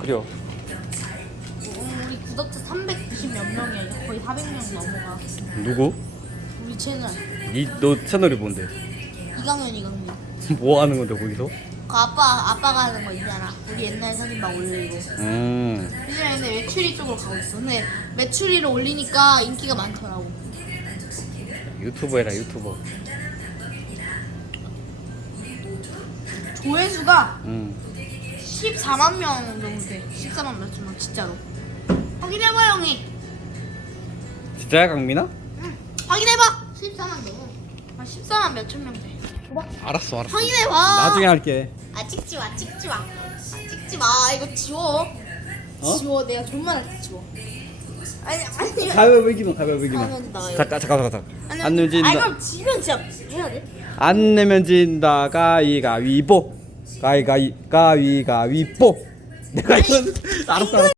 그래요. 어, 우리 구독자 390 몇 명이야. 거의 400명 넘어가. 누구? 우리 채널. 니 너 채널이 뭔데? 이강현 이강현. 뭐 하는 건데 거기서? 그 아빠 아빠가 하는 거 있잖아. 우리 옛날 사진 막 올리고. 음. 요즘에 근데 매출이 쪽으로 가고 있어. 근데 매출이를 올리니까 인기가 많더라고. 유튜버 해라 유튜버. 조회수가 음. 14만 명 정도 돼. 14만 몇천 명 진짜로. 확인해봐 형이. 진짜야 강민아? 응. 확인해봐. 14만 넘어. 아 14만 몇천 명 돼. 알았어 알았어. 확인해봐. 나중에 할게. 아 찍지 마 찍지 마. 찍지 마. 이거 지워. 어? 지워. 내가 존만 할때 지워. 아니 아니. 가위바위보 이기면 가위바위보 안 이기면. 잠깐 잠깐 잠깐. 아니, 안 내면 진다. 그럼 지면 진짜 해야 돼. 안 내면 진다 가위가위보. 가위 가위 가위 가위보. 내가 이건 알았어 알았어.